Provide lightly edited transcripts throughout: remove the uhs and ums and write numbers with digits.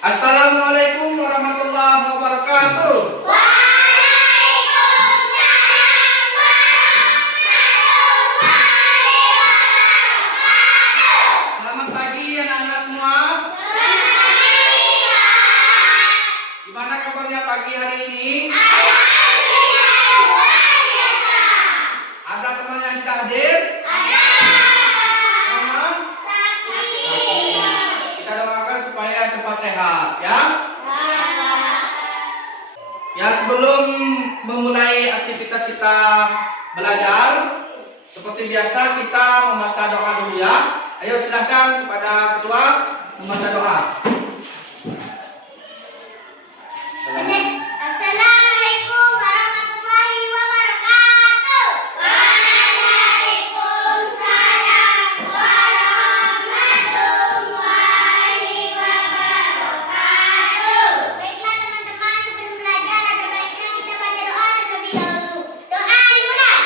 Assalamualaikum warahmatullahi wabarakatuh. Selamat pagi anak-anak semua. Gimana kabarnya pagi hari ini? Ada teman yang tidak hadir? Teman? Kita doakan supaya cepat sehat, ya. Ya, sebelum memulai aktivitas kita belajar, seperti biasa kita membaca doa dulu ya. Ayo silakan kepada ketua membaca doa. Assalamualaikum warahmatullahi wabarakatuh. Waalaikumsalam warahmatullahi wabarakatuh. Baiklah teman-teman, sebelum belajar ada baiknya kita baca doa terlebih dahulu. Doa dimulai.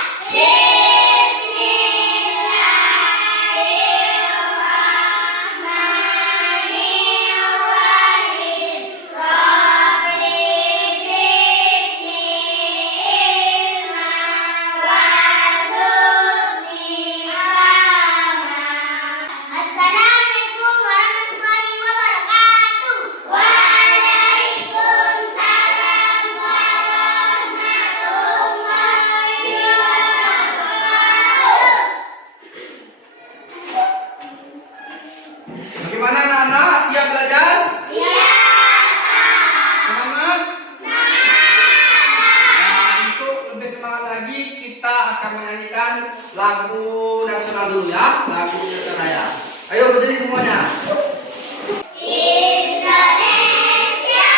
Assalamualaikum warahmatullahi wabarakatuh. Waalaikumsalam warahmatullahi wabarakatuh. Bagaimana anak-anak? Siap belajar? Semangat? Nah, untuk lebih semangat lagi kita akan menyanyikan lagu nasional dulu ya, lagu Indonesia Raya. Ayo berdiri semuanya. Indonesia,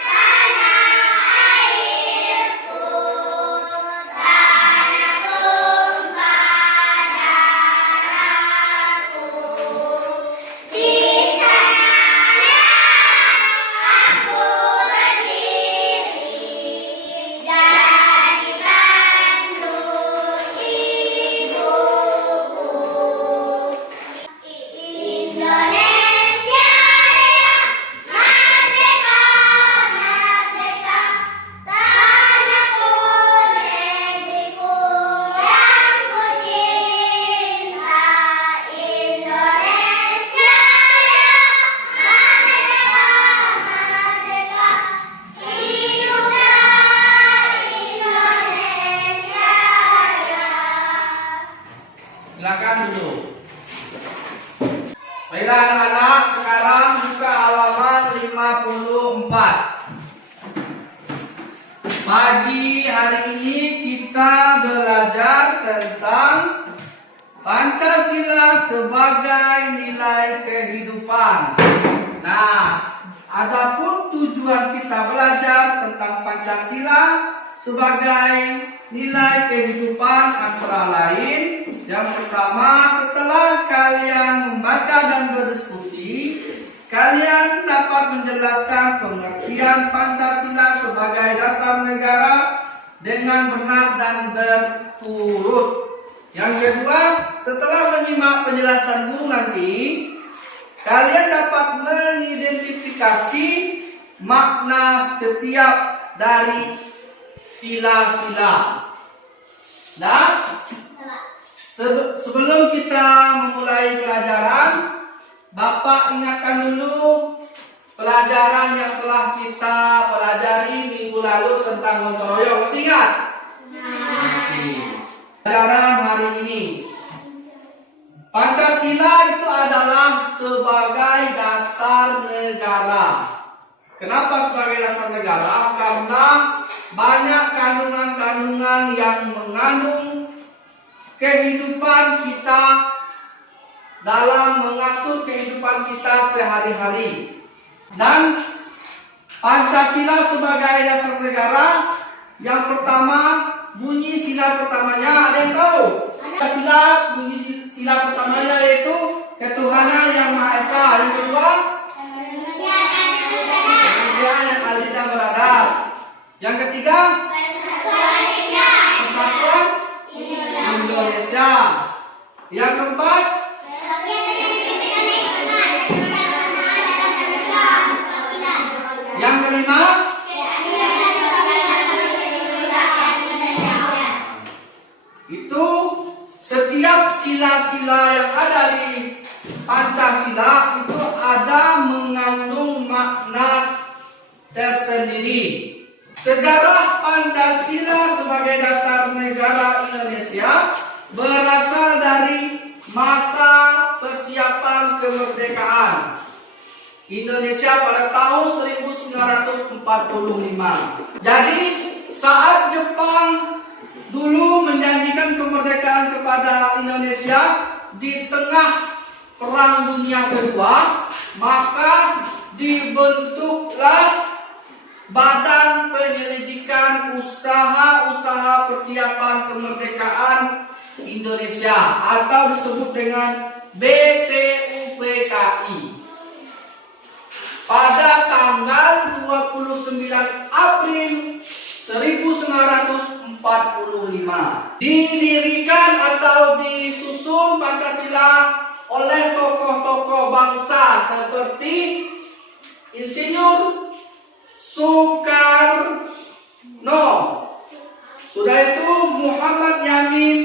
tanah airku, tanah tumpah darahku. Di sanalah aku berdiri, jadi Bandung ibuku. Indonesia Raya, merdeka, merdeka, tanahku, negeriku yang ku cinta. Indonesia Raya, merdeka, merdeka, hiduplah Indonesia Raya. Silakan duduk. Baiklah anak-anak, sekarang buka halaman 54. Pagi hari ini kita belajar tentang Pancasila sebagai nilai kehidupan. Nah, adapun tujuan kita belajar tentang Pancasila sebagai nilai kehidupan antara lain, yang pertama, setelah kalian membaca dan berdiskusi, kalian dapat menjelaskan pengertian Pancasila sebagai dasar negara dengan benar dan berturut. Yang kedua, setelah menyimak penjelasan guru nanti, kalian dapat mengidentifikasi makna setiap dari sila-sila. Nah, sebelum kita memulai pelajaran, Bapak ingatkan dulu pelajaran yang telah kita pelajari minggu lalu tentang gotong royong. Masih ingat? Masih. Pelajaran hari ini, Pancasila itu adalah sebagai dasar negara. Kenapa sebagai dasar negara? Karena banyak kandungan-kandungan yang mengandung kehidupan kita dalam mengatur kehidupan kita sehari-hari. Dan Pancasila sebagai dasar negara, yang pertama, bunyi sila pertamanya ada yang tahu? Pancasila bunyi sila pertamanya yaitu ketuhanan yang Maha Esa. Yang kedua, kemanusiaan yang adil dan beradab. Yang ketiga, persatuan Indonesia. Yang keempat, sendiri. Sejarah Pancasila sebagai dasar negara Indonesia berasal dari masa persiapan kemerdekaan Indonesia pada tahun 1945. Jadi saat Jepang dulu menjanjikan kemerdekaan kepada Indonesia di tengah Perang Dunia Kedua, maka dibentuklah Badan Penyelidikan Usaha-Usaha Persiapan Kemerdekaan Indonesia atau disebut dengan BPUPKI. Pada tanggal 29 April 1945 didirikan atau disusun Pancasila oleh tokoh-tokoh bangsa seperti Insinyur Soekarno, sudah itu Muhammad Yamin,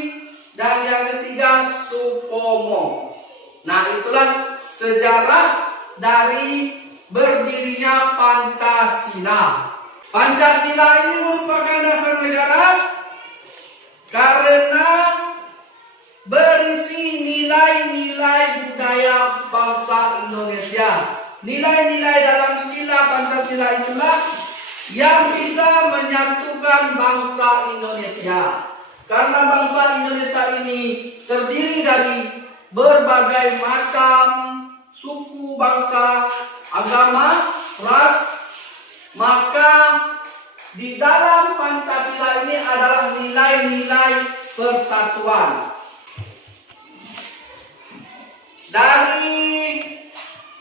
dan yang ketiga Supomo. Nah, itulah sejarah dari berdirinya Pancasila. Pancasila ini merupakan dasar negara karena berisi nilai-nilai budaya bangsa Indonesia. Nilai-nilai dalam sila Pancasila itulah yang bisa menyatukan bangsa Indonesia. Karena bangsa Indonesia ini terdiri dari berbagai macam suku, bangsa, agama, ras, maka di dalam Pancasila ini adalah nilai-nilai persatuan. Dari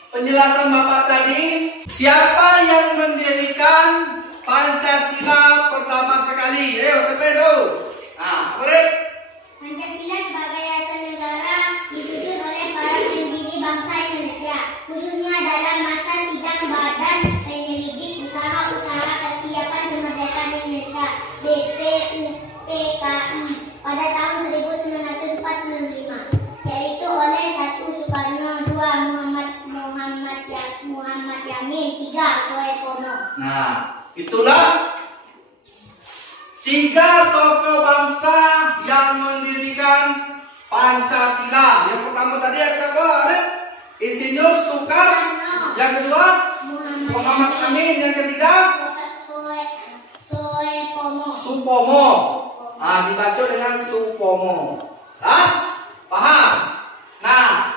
penjelasan Bapak tadi, siapa yang mendirikan Pancasila pertama sekali? Ayo, siapa itu? Nah, Farid. Pancasila sebagai dasar negara disusun oleh para pendiri bangsa Indonesia, khususnya dalam masa sidang Badan Penyelidik Usaha-Usaha Persiapan Kemerdekaan Indonesia (BPUPKI) pada tahun 1945, yaitu oleh 1. Soekarno, 2. Muhammad Yamin, 3. Supomo. Nah, itulah tiga tokoh bangsa yang mendirikan Pancasila. Yang pertama tadi ada siapa? Insinyur Soekarno. Yang kedua Muhammad Yamin. Yang ketiga Supomo. Ah, dibaca dengan Supomo. Ah, paham? Nah,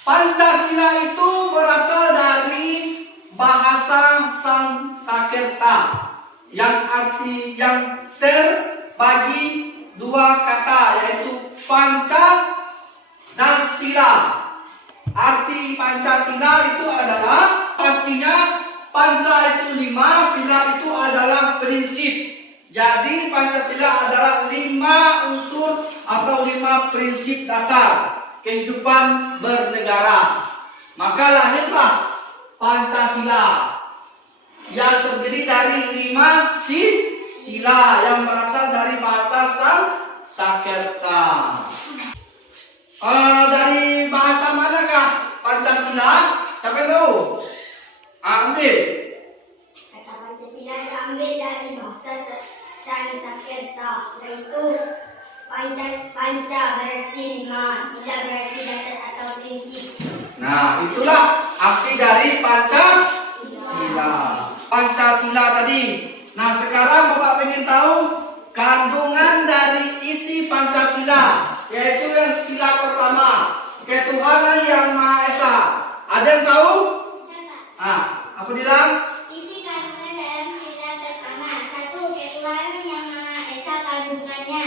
Pancasila itu berasal dari bahasa Sanskerta yang terbagi dua kata, yaitu panca dan sila. Arti Pancasila itu adalah, artinya panca itu 5, sila itu adalah prinsip. Jadi Pancasila adalah 5 unsur atau 5 prinsip dasar kehidupan bernegara. Maka lahirlah Pancasila yang terdiri dari 5 sila yang berasal dari bahasa Sanskerta. Dari bahasa manakah Pancasila? Siapa tahu? Ambil. Kata Pancasila diambil dari bahasa Sanskerta, yaitu panca berarti 5, sila berarti dasar atau prinsip. Nah, itulah arti dari Pancasila. Pancasila tadi. Nah, sekarang Bapak ingin tahu kandungan dari isi Pancasila, yaitu yang sila pertama, ketuhanan yang Maha Esa. Ada yang tahu? Ah, apa bilang? Isi kandungan dalam sila pertama: 1. Ketuhanan yang Maha Esa. Kandungannya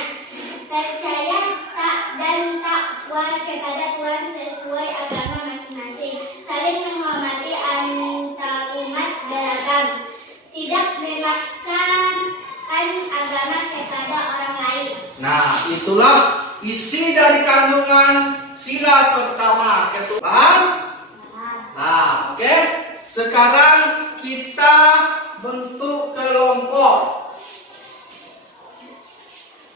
percaya dan takwa kepada Tuhan sesuai agama masing-masing, saling menghormati antarumat beragam, tidak memaksakan agama kepada orang lain. Nah, itulah isi dari kandungan sila pertama, ketuhanan. Nah, oke. Sekarang kita bentuk kelompok.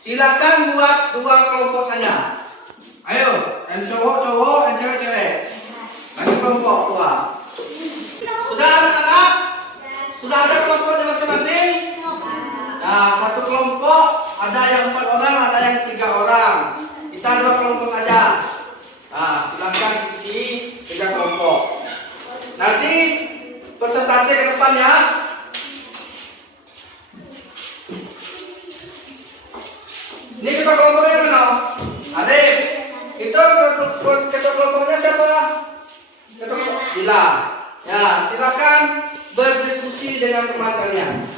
Silakan buat 2 kelompok saja. Ayo, yang cowok-cowok, yang cewek-cewek. Bagi kelompok 2. Sudah anak-anak? Sudah ada kelompoknya masing-masing? Nah, satu kelompok ada yang 4 orang, ada yang 3 orang. Kita 2 kelompok saja. Nah, silakan isi 3 kelompok. Nanti presentasi ke depan ya. Ini ketua kelompoknya mana? Adib. Itu ketua kelompoknya siapa? Ketua Bila. Ya, silakan berdiskusi dengan teman kalian.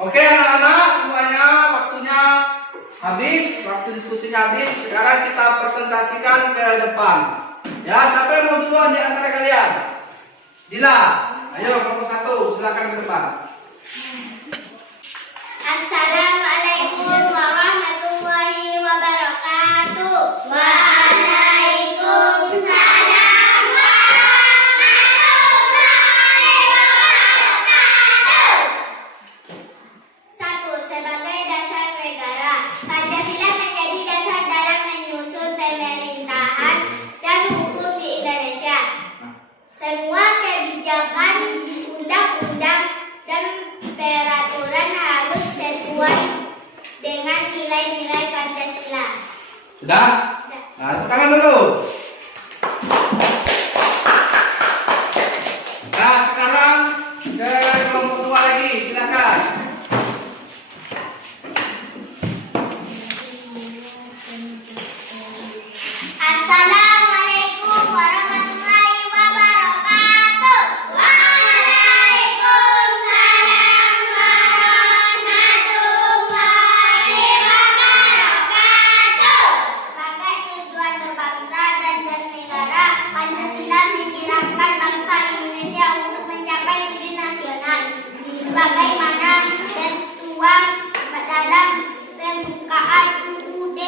Oke anak-anak semuanya, waktunya habis, waktu diskusinya habis. Sekarang kita presentasikan ke depan. Ya, siapa yang mau duluan di antara kalian? Dila, ayo kelompok 1, silakan ke depan. Assalamualaikum warahmatullahi wabarakatuh. Waalaikumsalam warahmatullahi wabarakatuh. 1. Sebagai dasar negara, Pancasila menjadi dasar dalam menyusun pemerintahan dan hukum di Indonesia. Semua kebijakan, undang-undang, dan peraturan harus sesuai dengan nilai-nilai Pancasila. Sudah? Nah, tepuk tangan dulu. Nah, sekarang ke kelompok 2 lagi, silakan. Assalamualaikum warahmatullahi wabarakatuh. Waalaikumsalam warahmatullahi wabarakatuh. Sebagai tujuan berbangsa dan bernegara, Pancasila menyiratkan bangsa Indonesia untuk mencapai tujuan nasional, sebagaimana tertuang dalam pembukaan UUD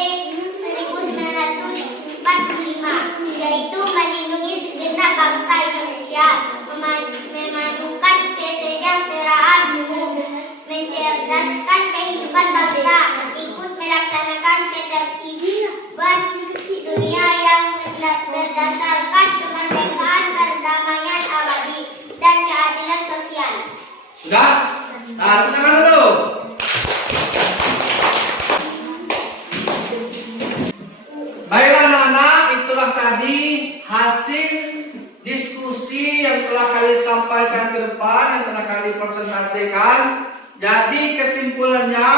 1945, yaitu melindungi segenap bangsa Indonesia, memajukan kesejahteraan umum, mencerdaskan kehidupan bangsa, ikut melaksanakan ketertiban dunia yang berdasarkan kemerdekaan, perdamaian abadi, dan keadilan sosial. Sudah? Nah, tepuk tangan dulu. Baiklah anak-anak, itulah tadi hasil diskusi yang telah kalian sampaikan ke depan, yang telah kalian presentasikan. Jadi kesimpulannya,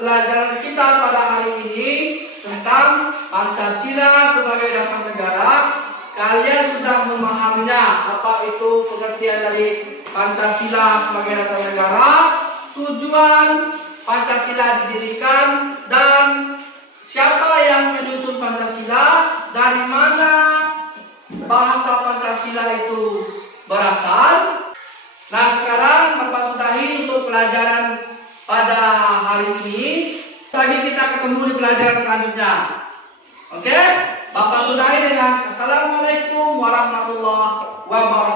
pelajaran kita pada hari ini tentang Pancasila sebagai dasar negara, kalian sudah memahaminya, apa itu pengertian dari Pancasila sebagai dasar negara, tujuan Pancasila didirikan, dan siapa yang menyusun Pancasila, dari mana bahasa Pancasila itu berasal. Nah, sekarang Bapak sudahi untuk pelajaran pada hari ini. Lagi kita ketemu di pelajaran selanjutnya. Oke? Bapak sudahi dengan Assalamualaikum warahmatullahi wabarakatuh.